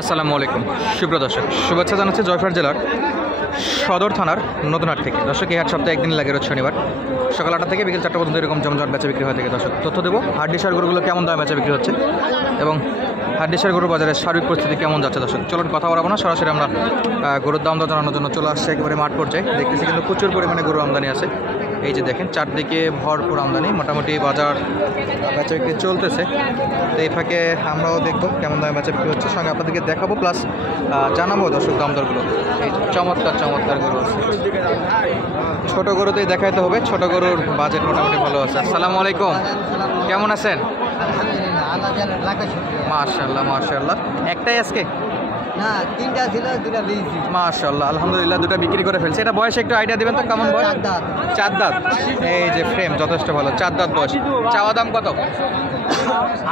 আসসালামু আলাইকুম সুপ্রিয় দর্শক, শুভেচ্ছা জানাচ্ছি জয়পুরহাট জেলার সদর থানার নতুনহাট থেকে। দর্শক, এই হাট সপ্তাহে একদিন লাগে, রোজ শনিবার সকাল 8টা থেকে বিকেল 4টা পর্যন্ত এরকম জমজট বেচা বিক্রি হয় থেকে। দর্শক, তথ্য দেবো হাড্ডিসার গরুগুলো কেমন দামে বেচা বিক্রি হচ্ছে এবং হাড্ডিসার গরুর বাজারের সার্বিক পরিস্থিতি কেমন যাচ্ছে। দর্শক, চলুন কথা বলবো না, সরাসরি আমরা গরুর দাম দর জানানোর জন্য চলে আসছে একেবারে মাঠ পর্যায়ে। দেখতেছি কিন্তু প্রচুর পরিমাণে গরু আমদানি আছে। এই যে দেখেন, চারদিকে ভরপুর আমদানি, মোটামুটি বাজার বেচা বিক্রি চলতেছে। তো এই ফাঁকে আমরাও দেখবো কেমন দামে বেচা বিক্রি হচ্ছে, সঙ্গে আপনাদেরকে দেখাবো, প্লাস জানাবো দর্শক দাম দরগুলো। এই চমৎকার চমৎকার গরু আছে, ছোট গরুতেই দেখাইতে হবে, ছোট গরুর বাজেট মোটামুটি ভালো আছে। আসসালামু আলাইকুম, কেমন আছেন? মাশাআল্লাহ মাশাআল্লাহ। একটাই আজকে? না, তিনটা ছিল, দুটা দিয়েছি। মাশাআল্লাহ, আলহামদুলিল্লাহ, দুটো বিক্রি করে ফেলছে। এটা বয়স একটু আইডিয়া দিবেন তো, কেমন বয়স? 4 দাঁত। 4 দাঁত। এই যে ফ্রেম যথেষ্ট ভালো, 4 দাঁত বয়স। চাওয়া দাম কত?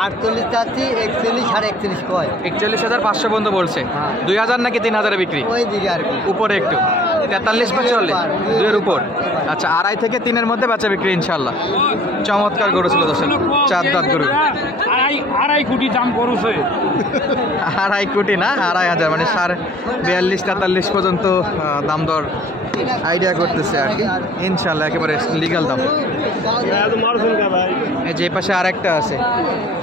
48 চাচ্ছি, 41 41.5 কয়। 41,500 পর্যন্ত বলছে। 2000 নাকি 3000 বিক্রি? ওই দিকে আর কি, উপরে একটু 43 বা 40, 2 উপর। আচ্ছা, 2.5 থেকে 3-এর মধ্যে বেচা বিক্রি ইনশাল্লাহ। চমৎকার গরু ছিল দর্শক, 4 দাঁত গরু। আড়াই কোটি দাম করছে। 2.5 কোটি না, 2.500, মানে 42-43 পর্যন্ত দাম দর আইডিয়া করতেছে আর কি। ইনশাল্লাহ একেবারে লিগাল দাম। এই যে পাশে আর একটা আছে।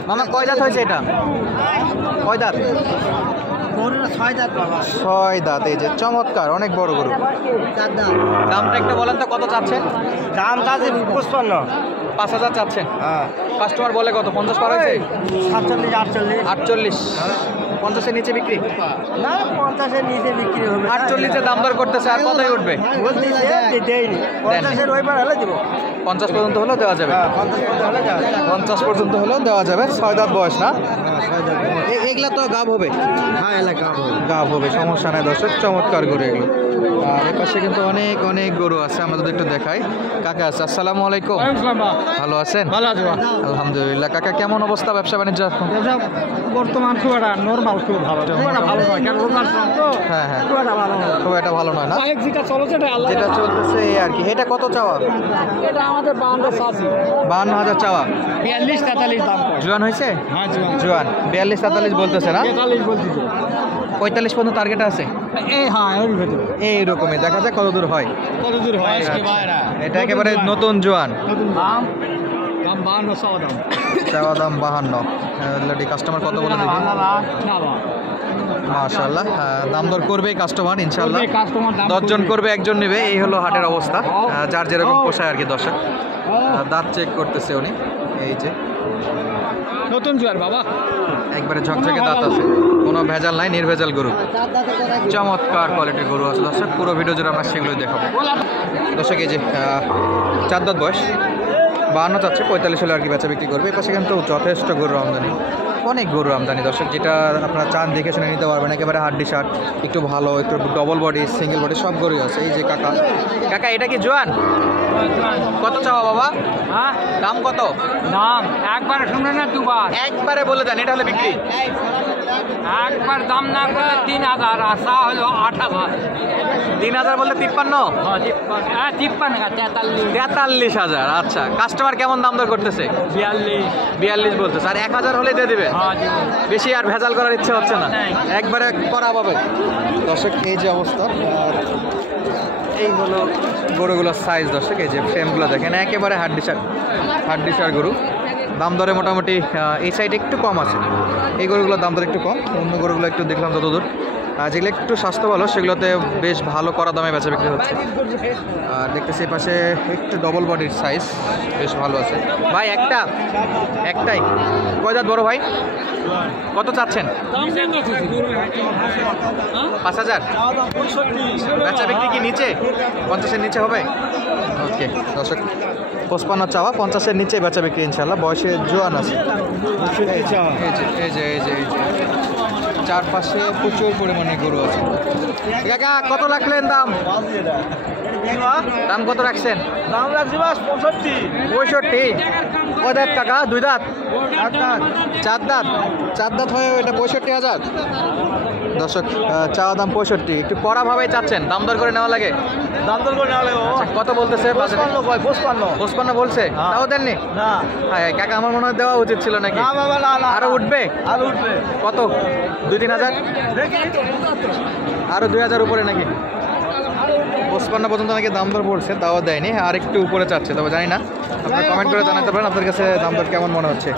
মামা, কয় দাঁত হয়েছে এটা? কয় দাঁত? 6 দাঁত বাবা। 6 দাঁত। এই যে চমৎকার, অনেক বড় গরু। 4 দাঁত। দামটা একটু বলেন তো, কত চাচ্ছেন? দাম চাচ্ছি 55। 5,000 চাচ্ছেন? হ্যাঁ। কাস্টমার বলে কত? 50 পার হয়েছে? 47 48। 48। 50-এর নিচে বিক্রি? না, 50 এর নিচে বিক্রি হবে। 48-এ দাম দর করতেছে, আর কতই উঠবে? বলতেছে দেইনি। 50 এর ওইবার হলে দিব। 50 পর্যন্ত হলেও দেওয়া যাবে। 50 পর্যন্ত হলে যাবে। 50 পর্যন্ত হলেও দেওয়া যাবে। 6 দাঁত বয়স না? 6 দাঁত। এগুলা তো গাব হবে। হ্যাঁ, এলাকা গাব হবে, সমস্যা নাই দর্শক। চমৎকার গরু এগুলো। আর এর পাশে কিন্তু অনেক অনেক গরু আছে, আমরা যদি একটু দেখাই। কাকা আছে, আসসালামু আলাইকুম, ভালো আছেন? ভালো আছে। আলহামদুলিল্লাহ। কাকা, কেমন অবস্থা ব্যবসা বাণিজ্য এখন? বর্তমান খুব একটা নর্মাল, খুব ভালো, খুব একটা ভালো নয়। কারণ রোজার সময় তো হ্যাঁ হ্যাঁ, খুব একটা ভালো নয়। খুব একটা ভালো নয় না? কয়েক যেটা চলছে যেটা চলতেছে এই আর কি। এটা কত চাওয়া? এটা আমাদের 52 চাচ্ছি। 52,000 চাওয়া। 42 43 দাম কয়। জোয়ান হয়েছে? হ্যাঁ, জোয়ান 42-43 বলতেছে না? 43 বলতেছে। 45 পর্যন্ত টার্গেট আছে। হ্যাঁ, এর ভিতরে এইরকমই, দেখা যাক কত দূর হয়। কত দূর হয়? এটা একেবারে নতুন জোয়ান। নতুন দাম 52 চাওয়া দাম। চাওয়া দাম 52। অলরেডি কাস্টমার কত বলে দেখি। না বা মাশাআল্লাহ, দাম দর করবে কাস্টমার ইনশাআল্লাহ। কাস্টমার দাম 10 জন করবে, একজন নেবে, এই হলো হাটের অবস্থা। যার যেরকম পোষায় আর কি। দর্শক, দাঁত চেক করতেছে উনি। এই যে নতুন জোয়ার বাবা, একবারে ঝকঝকে দাঁত আছে, কোনো ভেজাল নাই, নির্ভেজাল গরু। 4 দাঁতের কথা কি? চমৎকার কোয়ালিটির গরু আছে দর্শক। পুরো ভিডিও জুড়ে আমরা সেগুলোই দেখাবো দর্শক। এই যে 4 দাঁত বয়স, 52 চাচ্ছে, 45 হলে আর কি বেচা বিক্রি করবে। এ পাশে কিন্তু যথেষ্ট গরুর আমদানি, অনেক গরুর আমদানি দর্শক, যেটা আপনারা চান দেখে শুনে নিতে পারবেন। একেবারে হাড্ডি শার্ট, একটু ভালো, একটু ডবল বডি, সিঙ্গেল বডি, সব গরুই আছে। এই যে কাকা, কাকা এটা কি জোয়ান? কত চাওয়া বাবা? হ্যাঁ, দাম কত? দাম একবার শুনে না, দুবার একবারে বলে দেন, এটা হলে বিক্রি। একবার দাম না করলে 3000, আশা হলো 8000। 3000 বললে 53? 43,000। আচ্ছা, কাস্টমার কেমন দাম দর করতেছে? 42 বলতেছে। আর 1000 হলে দিয়ে দিবে? বেশি আর ভেজাল করার ইচ্ছে হচ্ছে না, একবারে করা পাবে দর্শক। এই যে অবস্থা, আর এই হলো গরুগুলোর সাইজ দর্শক। এই যে ফ্রেমগুলো দেখেন, একেবারে হাড্ডিসার গরু। দাম দরে মোটামুটি এই সাইডে একটু কম আছে, এই গরুগুলোর দাম দর একটু কম। অন্য গরুগুলো একটু দেখলাম যতদূর, যেগুলো একটু স্বাস্থ্য ভালো সেগুলোতে বেশ ভালো করা দামে বেচা বিক্রি হচ্ছে। আর দেখতেছি এই পাশে একটু ডবল বডির সাইজ বেশ ভালো আছে। ভাই একটাই কয় দাঁত বড় ভাই? কত চাচ্ছেন? 5,000। বেচা বিক্রি কি নিচে? 50-এর নিচে হবে? ওকে দর্শক, 55 চাওয়া, 50-এর নিচে বেচা বিক্রি ইনশাল্লাহ। বয়সে জোয়ান আছে। এই যে চারপাশে প্রচুর পরিমাণে গরু আছে। কাকা, কত রাখলেন দাম? দাম কত রাখছেন? দাম লাগছে বাস 65। 65। কয় দাঁত কাকা? 2 দাঁত? 4 দাঁত? 4 দাঁত হয়ে এটা 65,000 দর্শক। চাওয়া দাম 65, একটু কড়াভাবে চাচ্ছেন, দাম দর করে নেওয়া লাগে। দাম দর করে নেওয়া কত বলতেছে? 55 বলছে, তাও দেননি? না হ্যাঁ কাকা, আমার মনে হয় দেওয়া উচিত ছিল নাকি? না বাবা, না না, আরো উঠবে? আর উঠবে। কত? 2-3 হাজার? আরো 2,000 উপরে নাকি? 55 পর্যন্ত নাকি দাম দর বলছে, তাও দেয়নি, আর একটু উপরে চাচ্ছে, তবে জানি না। আপনি কমেন্ট করে জানাতে পারেন আপনার কাছে দাম দর কেমন মনে হচ্ছে।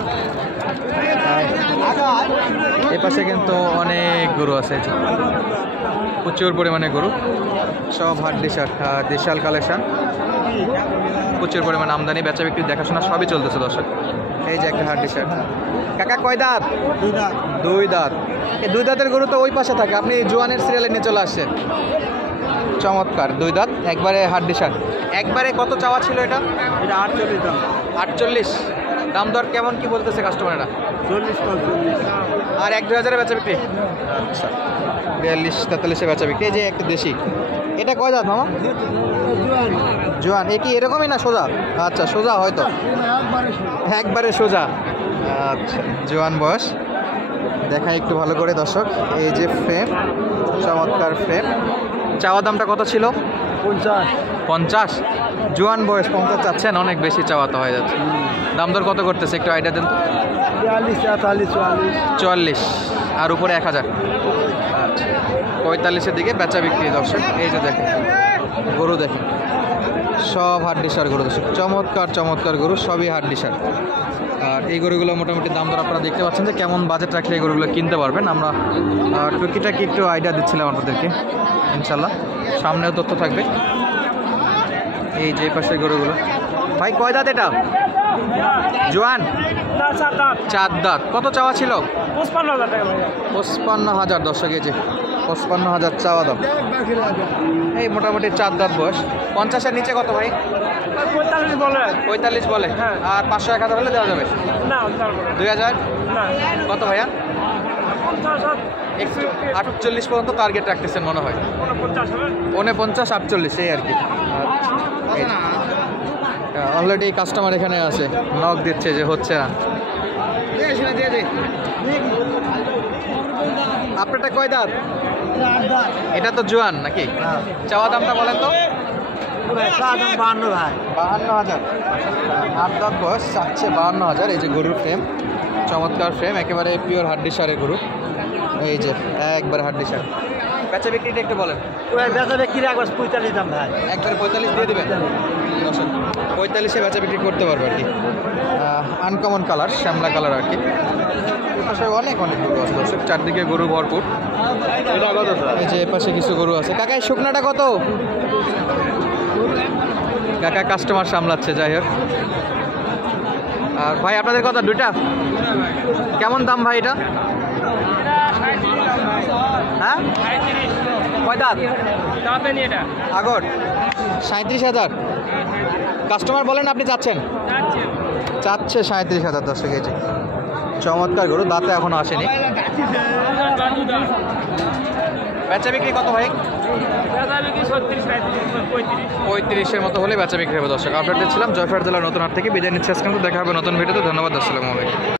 এই পাশে কিন্তু অনেক গরু আছে, এই যে। প্রচুর পরিমাণে গরু, সব হাড্ডি শার্ট, দেশাল কালেকশন, প্রচুর পরিমাণে আমদানি, বেচা বিক্রি, দেখাশোনা সবই চলতেছে দর্শক। এই যে একটা হাড্ডি শার্ট। কাকা কয় দাঁত? 2 দাঁত। এই 2 দাঁতের গরু তো ওই পাশে থাকে, আপনি জোয়ানের সিরিয়ালে নিয়ে চলে আসছেন। চমৎকার, 2 দাঁত, একবারে হাড্ডি শার্ট। একবারে কত চাওয়া ছিল এটা? এটা 48 দাম। 48। দাম দর কেমন কি বলতেছে কাস্টমাররা? 40 আর 1-2 হাজারে বেচা বিক্রি? আচ্ছা, 42-43-এ বেচা বিক্রি। এই যে একটা দেশি, এটা কয় দাঁত মামা? জোয়ান। এ কি এরকমই না সোজা? আচ্ছা, সোজা হয়তো, একবারে সোজা। আচ্ছা, জোয়ান বয়স। দেখা একটু ভালো করে দর্শক। এই যে ফ্রেম, চমৎকার ফ্রেম। চাওয়া দামটা কত ছিল? 50। জোয়ান বয়স 50 চাচ্ছেন, অনেক বেশি চাওয়া তো হয়ে যাচ্ছে। দাম দর কত করতেছে একটু আইডিয়া দেন তো? 44, আর উপরে 1000। আচ্ছা, 45-এর দিকে বেচা বিক্রি দর্শক। এই যে দেখেন গরু, দেখেন সব হাড্ডিসার গরু দর্শক, চমৎকার চমৎকার গরু, সবই হাড্ডিসার। আর এই গরুগুলো মোটামুটি দাম দর আপনারা দেখতে পাচ্ছেন যে কেমন বাজেট রাখলে এই গরুগুলো কিনতে পারবেন। আমরা টুকিটাকি একটু আইডিয়া দিচ্ছিলাম আপনাদেরকে, ইনশাল্লাহ সামনেও তথ্য থাকবে। এই যে পাশে গরুগুলো। ভাই কয় দাঁত এটা? জোয়ান? 4 দাঁত। কত চাওয়া ছিল? 55,000 দর্শক। এই যে 55,000 চাওয়া দাম। এই মোটামুটি 4 দাঁত বয়স। 50-এর নিচে কত ভাই? 45 বলে। আর 500-1000 হলে দেওয়া যাবে? 2000? কত ভাইয়া? 48 পর্যন্ত টার্গেট রাখতেছেন মনে হয়। 49-48 এই আর কি। অলরেডি কাস্টমার এখানে আছে, নক দিচ্ছে যে হচ্ছে না। আপনারটা কয় দাঁত? এটা তো জোয়ান নাকি? চাওয়া দামটা বলেন তো? 52,000। 8 দাঁত বয়স, চাচ্ছে 52,000। এই যে গরুর ফ্রেম, চমৎকার ফ্রেম, একেবারে পিওর হাড্ডি সারের গরু। এই যে একবার হাড্ডি সার। বেচা বিক্রিটা একটু বলেন। বেচা বিক্রি একবার 45 দাম ভাই। একবার 45 দিয়ে দেবেন? 45-এ বেচা বিক্রি করতে পারবে আর কি। আনকমন কালার, শ্যামলা কালার আর কি। এপাশে অনেক অনেক গরু আছে দর্শক, চারদিকে গরু ভরপুর। এই যে এপাশে কিছু গরু আছে। কাকা এই শুকনাটা কত? কাকা কাস্টমার সামলাচ্ছে, যাই হোক। আর ভাই আপনাদের কথা দুইটা কেমন দাম ভাই এটা? হ্যাঁ, কয় দাঁত? আগর 37,000। কাস্টমার বলেন আপনি চাচ্ছেন? চাচ্ছে 37,000 দর্শক। এই যে চমৎকার গরু, দাঁতে এখনো আসেনি। বেচা বিক্রি কত ভাই? 35-এর মতো হলে বেচা বিক্রি হবে দর্শক। আপডেট ছিলাম জয়পুরহাট জেলার নতুন হাট থেকে। বিদায় নিচ্ছি আজকে, দেখা হবে নতুন ভিডিওতে। ধন্যবাদ, আসসালামু আলাইকুম।